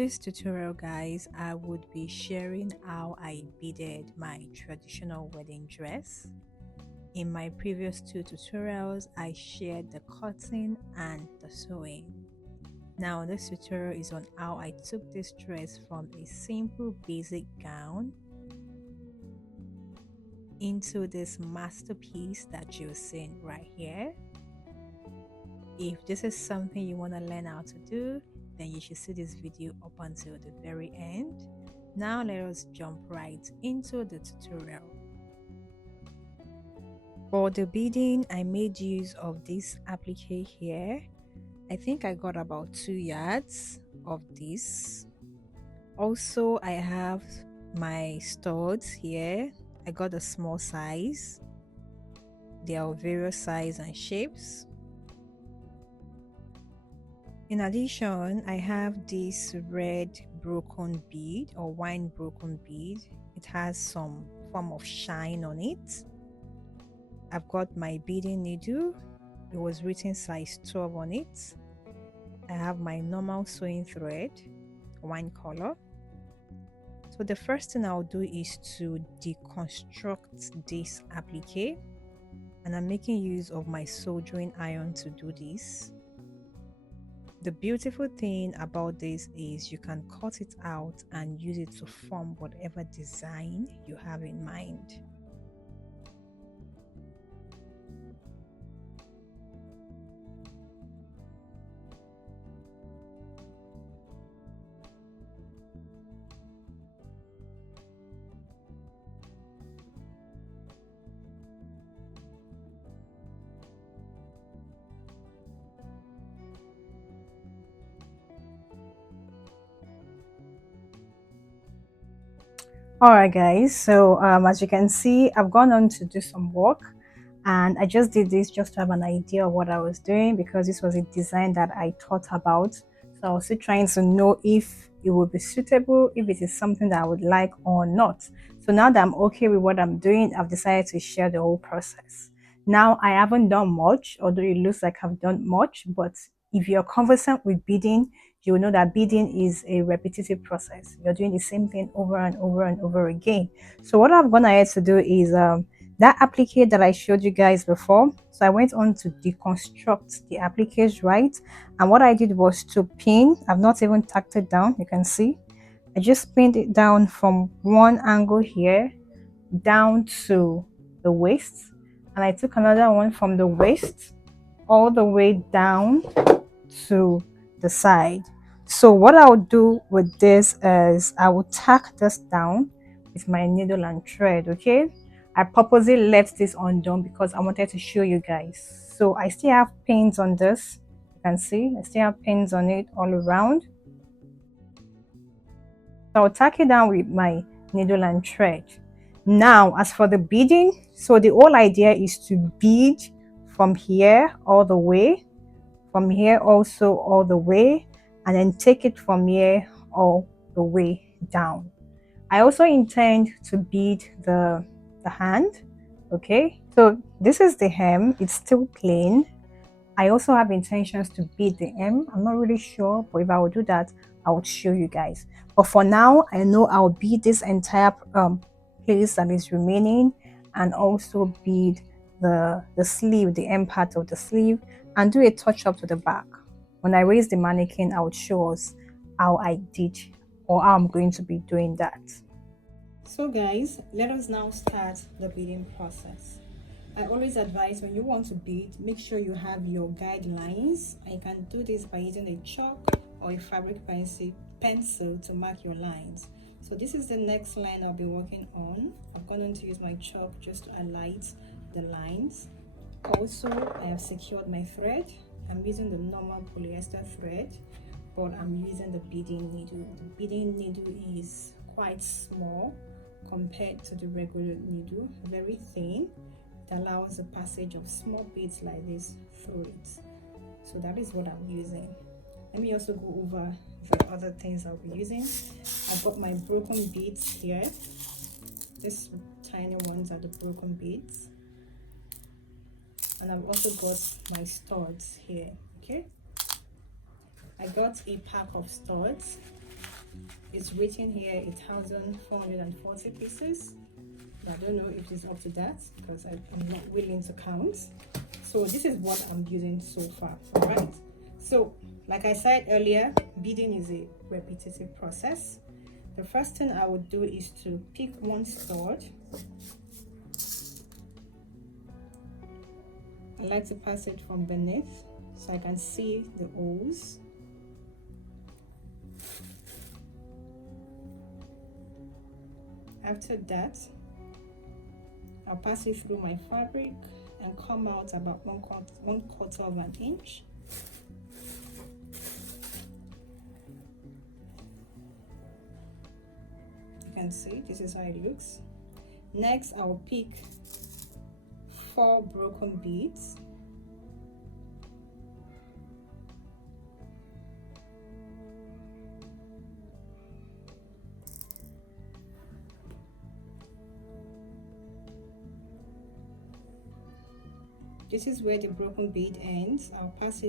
this tutorial, guys, I would be sharing how I beaded my traditional wedding dress. In my previous two tutorials, I shared the cutting and the sewing. Now this tutorial is on how I took this dress from a simple basic gown into this masterpiece that you're seeing right here. If this is something you want to learn how to do, then you should see this video up until the very end. Now let us jump right into the tutorial. For the beading, I made use of this applique here. I think I got about 2 yards of this. Also, I have my studs here. I got a small size. They are of various size and shapes. In addition, I have this red broken bead or wine broken bead. It has some form of shine on it. I've got my beading needle. It was written size 12 on it. I have my normal sewing thread, wine color. So the first thing I'll do is to deconstruct this applique, and I'm making use of my soldering iron to do this. The beautiful thing about this is you can cut it out and use it to form whatever design you have in mind. Alright guys, so as you can see, I've gone on to do some work, and I just did this just to have an idea of what I was doing, because this was a design that I thought about. So I was still trying to know if it would be suitable, if it is something that I would like or not. So now that I'm okay with what I'm doing, I've decided to share the whole process. Now I haven't done much, although it looks like I've done much, but if you're conversant with beading, you will know that beading is a repetitive process. You're doing the same thing over and over and over again. So what I've gone ahead to do is that applique that I showed you guys before. So I went on to deconstruct the appliques, right? And what I did was to pin. I've not even tacked it down. You can see I just pinned it down from one angle here down to the waist, and I took another one from the waist all the way down to the side. So what I'll do with this is I will tack this down with my needle and thread. Okay, I purposely left this undone because I wanted to show you guys. So I still have pins on this. You can see I still have pins on it all around. So I'll tack it down with my needle and thread. Now as for the beading, so the whole idea is to bead from here all the way, from here also all the way, and then take it from here all the way down. I also intend to bead the hand. Okay, so this is the hem. It's still plain. I also have intentions to bead the hem. I'm not really sure, but if I would do that, I would show you guys. But for now, I know I'll bead this entire place that is remaining, and also bead the sleeve, the end part of the sleeve, and do a touch up to the back. When I raise the mannequin, I would show us how I did, or how I'm going to be doing that. So guys, let us now start the beading process. I always advise when you want to bead, make sure you have your guidelines, and you can do this by using a chalk or a fabric pencil to mark your lines. So this is the next line I'll be working on. I've gone on to use my chalk just to highlight the lines. Also, I have secured my thread. I'm using the normal polyester thread, but I'm using the beading needle. The beading needle is quite small compared to the regular needle, very thin. It allows the passage of small beads like this through it. So that is what I'm using. Let me also go over the other things I'll be using. I've got my broken beads here. These tiny ones are the broken beads. And I've also got my studs here. Okay, I got a pack of studs. It's written here 1,440 pieces. I don't know if it's up to that because I'm not willing to count. So this is what I'm using so far. All right, so like I said earlier, beading is a repetitive process. The first thing I would do is to pick one stud. I like to pass it from beneath so I can see the holes. After that, I'll pass it through my fabric and come out about one quarter of an inch. You can see this is how it looks. Next, I'll pick 4 broken beads. This is where the broken bead ends. I'll pass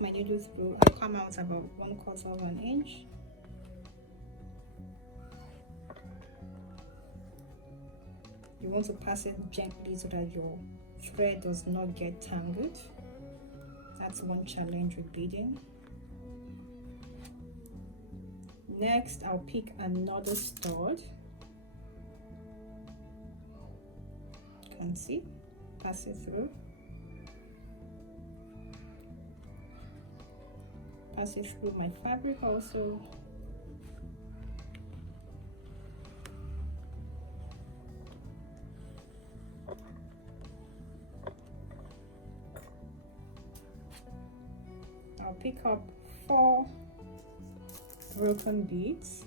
my needle through and come out about one quarter of an inch. You want to pass it gently so that your thread does not get tangled. That's one challenge with beading. Next, I'll pick another stud. You can see, pass it through. Pass it through my fabric also. I'll pick up 4 broken beads.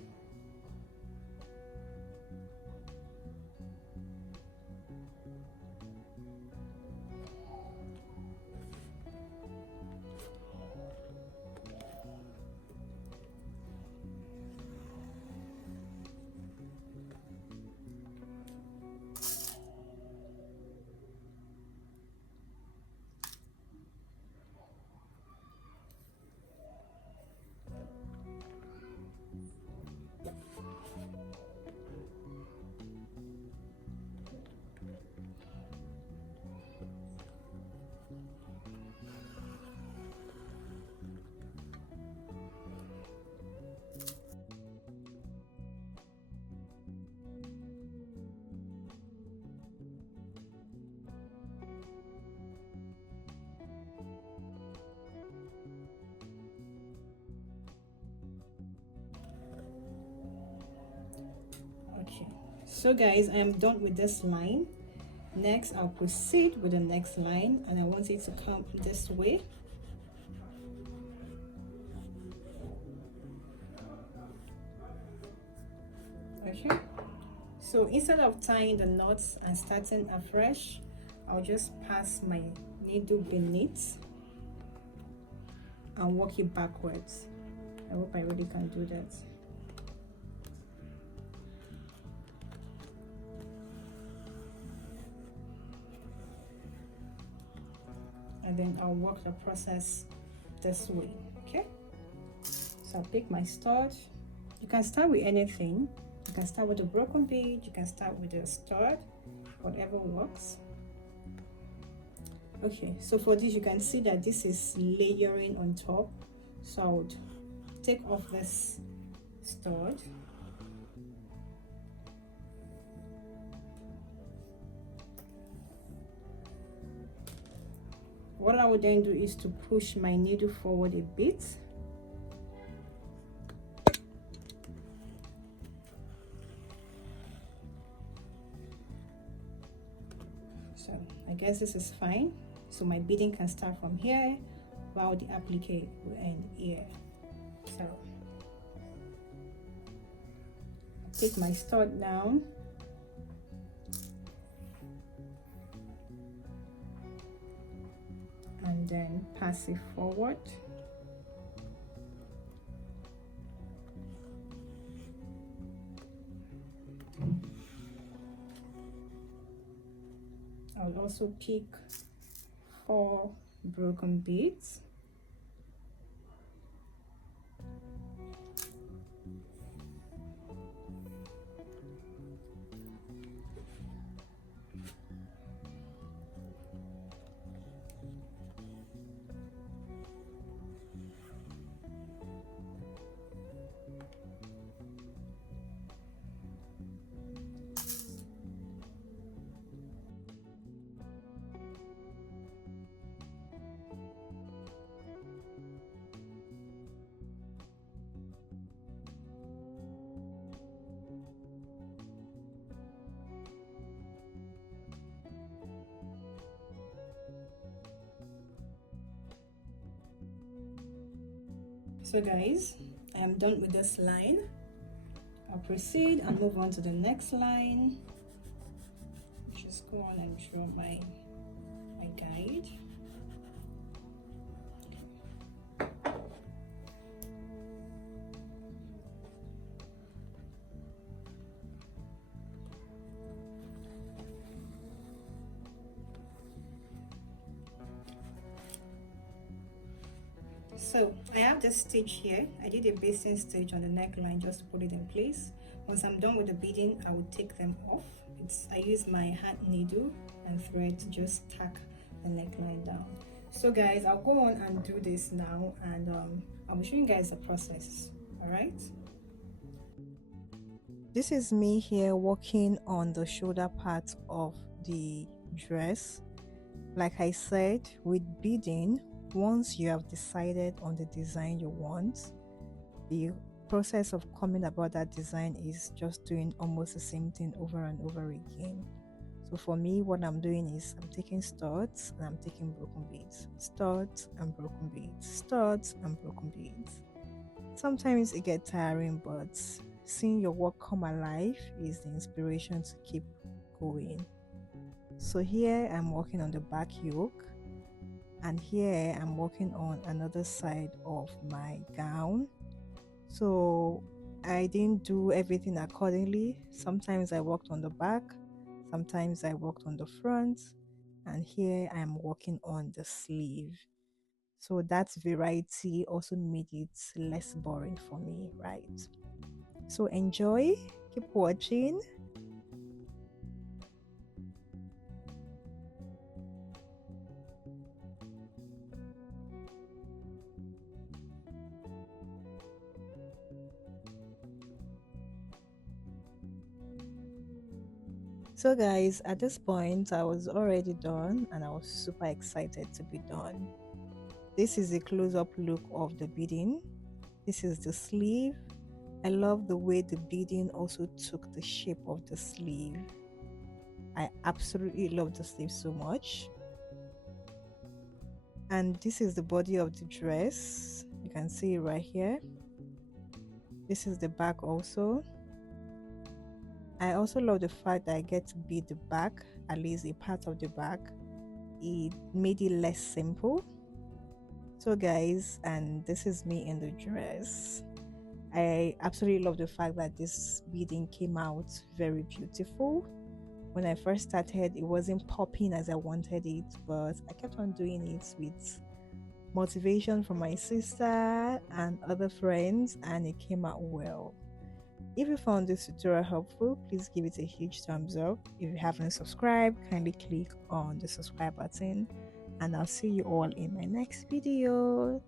Okay, so guys, I am done with this line. Next, I'll proceed with the next line, and I want it to come this way. Okay, so instead of tying the knots and starting afresh, I'll just pass my needle beneath and walk it backwards. I hope I really can do that. And then I'll work the process this way. Okay, so I'll pick my stud. You can start with anything. You can start with a broken bead, you can start with a stud, whatever works. Okay, so for this you can see that this is layering on top, so I would take off this stud. What I would then do is to push my needle forward a bit. So I guess this is fine. So my beading can start from here while the applique will end here. So I'll take my stud down. And then pass it forward. I'll also pick 4 broken beads. So guys, I am done with this line. I'll proceed and move on to the next line. Just go on and draw my guide. So I have this stitch here. I did a basting stitch on the neckline just to put it in place. Once I'm done with the beading, I will take them off. I use my hand needle and thread to just tack the neckline down. So guys, I'll go on and do this now, and I'll be showing you guys the process. All right. This is me here working on the shoulder part of the dress. Like I said, with beading, once you have decided on the design you want, the process of coming about that design is just doing almost the same thing over and over again. So for me, what I'm doing is I'm taking studs and I'm taking broken beads, studs and broken beads, studs and broken beads. Sometimes it gets tiring, but seeing your work come alive is the inspiration to keep going. So here I'm working on the back yoke, and here I'm working on another side of my gown. So I didn't do everything accordingly. Sometimes I worked on the back, sometimes I worked on the front, and here I'm working on the sleeve. So that variety also made it less boring for me, right? So enjoy, keep watching. So guys, at this point I was already done and I was super excited to be done. This is a close-up look of the beading. This is the sleeve. I love the way the beading also took the shape of the sleeve. I absolutely love the sleeve so much. And this is the body of the dress. You can see it right here. This is the back also. I also love the fact that I get to bead the back, at least a part of the back. It made it less simple. So guys, and this is me in the dress. I absolutely love the fact that this beading came out very beautiful. When I first started, it wasn't popping as I wanted it, but I kept on doing it with motivation from my sister and other friends, and it came out well. If you found this tutorial helpful, please give it a huge thumbs up. If you haven't subscribed, kindly click on the subscribe button, and I'll see you all in my next video.